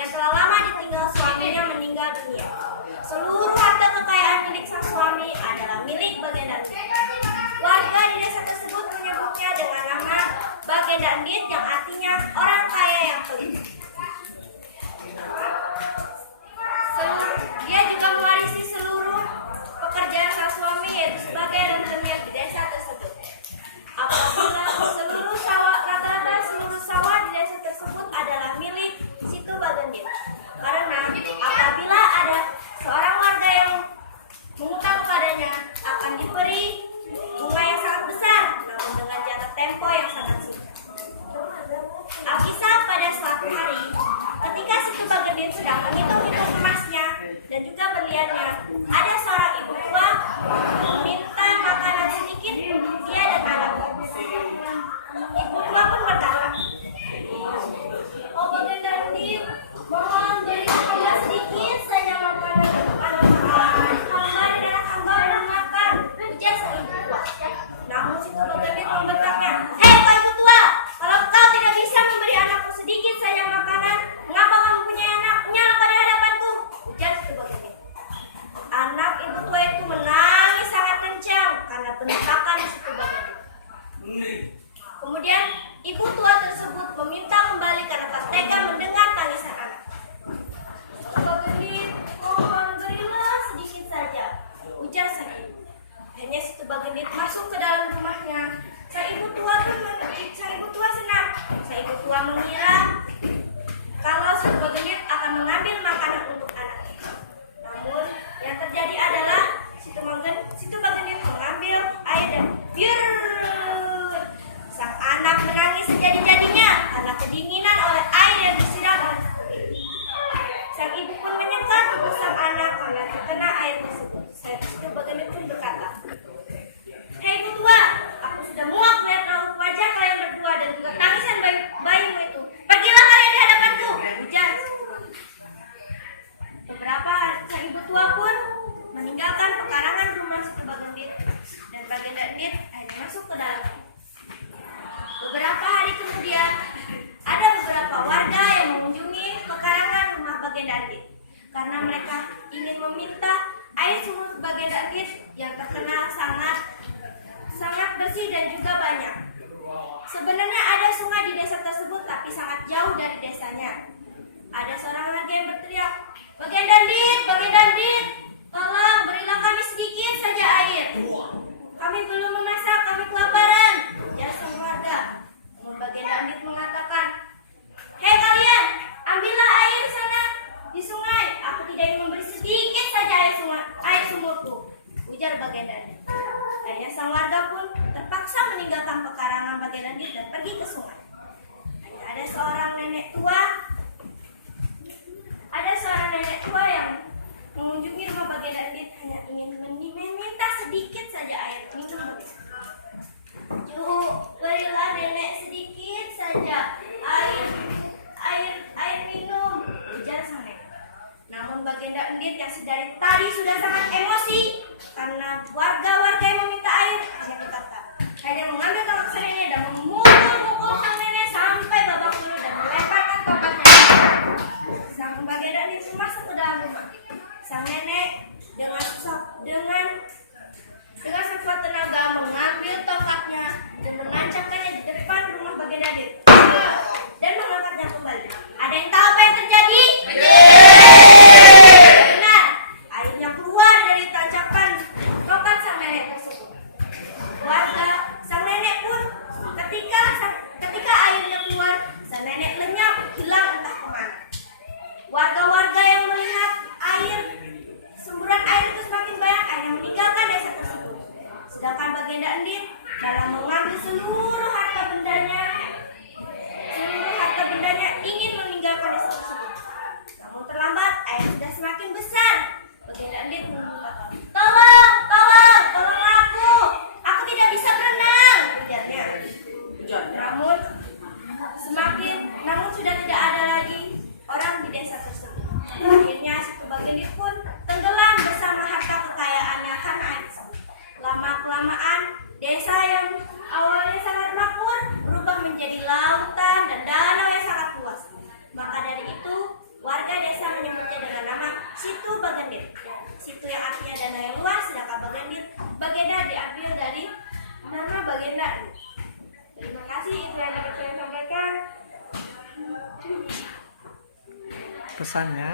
yang telah lama ditinggal suaminya meninggal dunia. Seluruh harta kekayaan milik sang suami adalah milik Bagenda Endit. Warga di desa tersebut menyebutnya dengan nama Bagenda Endit yang artinya orang kaya yang pelit. Dia juga mewarisi seluruh pekerjaan sang suami, yaitu sebagai rentenir di desa tersebut. Apabila rata-rata seluruh sawah di desa tersebut adalah milik Situ Bagendit. Karena apabila ada seorang warga yang mengutang padanya, akan diberi bunga yang sangat besar, namun dengan jatuh tempo yang sangat singkat. Alkisah pada suatu hari, ketika Situ Bagendit sedang menghitung-hitung emasnya dan juga berliannya, ada seorang ibu tua meminta makanan sedikit untuk dia dan anaknya. Ibu tua pun berkata, "Oh Bagenda Endit, mohon berikan hamba sedikit saja makanan untuk anak-anak. Hamba dan anak hamba belum makan," ujar sang ibu tua. Namun Situ Bagendit membentaknya, Pak ibu tua, kalau kau tidak bisa memberi anakku sedikit saja makanan, mengapa kamu punya anaknya pada hadapanku?" ujar Situ Bagendit. Anak ibu tua itu menangis sangat kencang karena bentakan Situ Bagendit. Kemudian ibu tua tersebut meminta kembali karena tak tega mendengar tangisan anak. "Situ Bagendit, mohon berilah sedikit saja," ujar sang ibu. Akhirnya Situ Bagendit masuk ke dalam rumahnya. Sang ibu tua senang. Sang ibu tua mengira kalau Situ Bagendit akan mengambil makanan untuk anaknya. Namun yang terjadi adalah Situ Bagendit mengambil air dan sang anak menangis sejadi-jadinya karena kedinginan oleh air yang disiram oleh Situ. Sang ibu pun menyekat tubuh sang anak karena terkena air tersebut. Situ Bagendit pun berkata, "Hei ibu tua, aku sudah muak melihat raut wajah kalian berdua dan juga tangisan bayimu itu. Pergilah kalian di hadapanku," ujar. Beberapa sang ibu tua pun meninggalkan pekarangan rumah Situ Bagendit dan Bagenda Endit akhirnya masuk ke dalam. Beberapa hari kemudian, ada beberapa warga yang mengunjungi pekarangan rumah Bagenda Endit karena mereka ingin meminta air sumur Bagenda Endit yang terkenal sangat bersih dan juga banyak. Sebenarnya ada sungai di desa tersebut, tapi sangat jauh dari desanya. Ada seorang warga yang berteriak, Bagenda Endit, tolong berilah kami sedikit saja air. Kami belum memasak, kami kelaparan," ujar sang warga. Namun Bagenda Endit mengatakan, "Hei kalian, ambillah air sana di sungai. Aku tidak ingin memberi sedikit saja air sumurku," ujar Bagenda Endit. Akhirnya sang warga pun terpaksa meninggalkan pekarangan Bagenda Endit dan pergi ke sungai. Hanya ada seorang nenek tua yang mengunjungi rumah Bagenda Endit hanya ingin meminta sedikit saja air minum. Berilah nenek sedikit saja air minum," ujar sang nenek. Namun Bagenda Endit yang sedari tadi sudah sangat emosi karena warga-warga yang meminta air hanya mengambil tongkat sang nenek dan memukul sang nenek sampai babak belur dan melemparkan tongkatnya. Sang Bagenda Endit masuk ke dalam rumah. Sang nenek dengan sekuat tenaga mengambil tongkatnya dan menancapkannya di depan rumah Bagenda Endit dan mengangkatnya kembali. Ada yang tahu apa yang terjadi? Benar, airnya keluar dari tancapan tongkat sang nenek tersebut. Sang nenek bagian dit. Situ yang artinya dana yang luas, sedangkan bagian dit, bagenda diambil dari nama bagenda. Terima kasih, itu yang dapat saya sampaikan. Pesannya?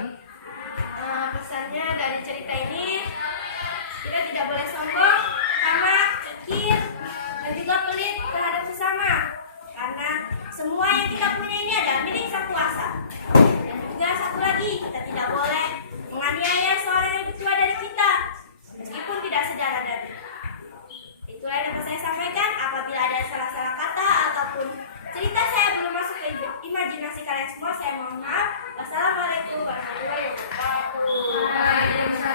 Pesannya dari cerita ini, kita tidak boleh sombong, tamak, kikir, dan juga pelit terhadap sesama. Karena semua yang kita punya ini adalah milik sang kuasa. Dan juga satu lagi, kita tidak boleh menganiaya seorang yang lebih tua dari kita, meskipun tidak sedarah daging. Itulah yang dapat saya sampaikan. Apabila ada salah-salah kata ataupun cerita saya belum masuk ke imajinasi kalian semua,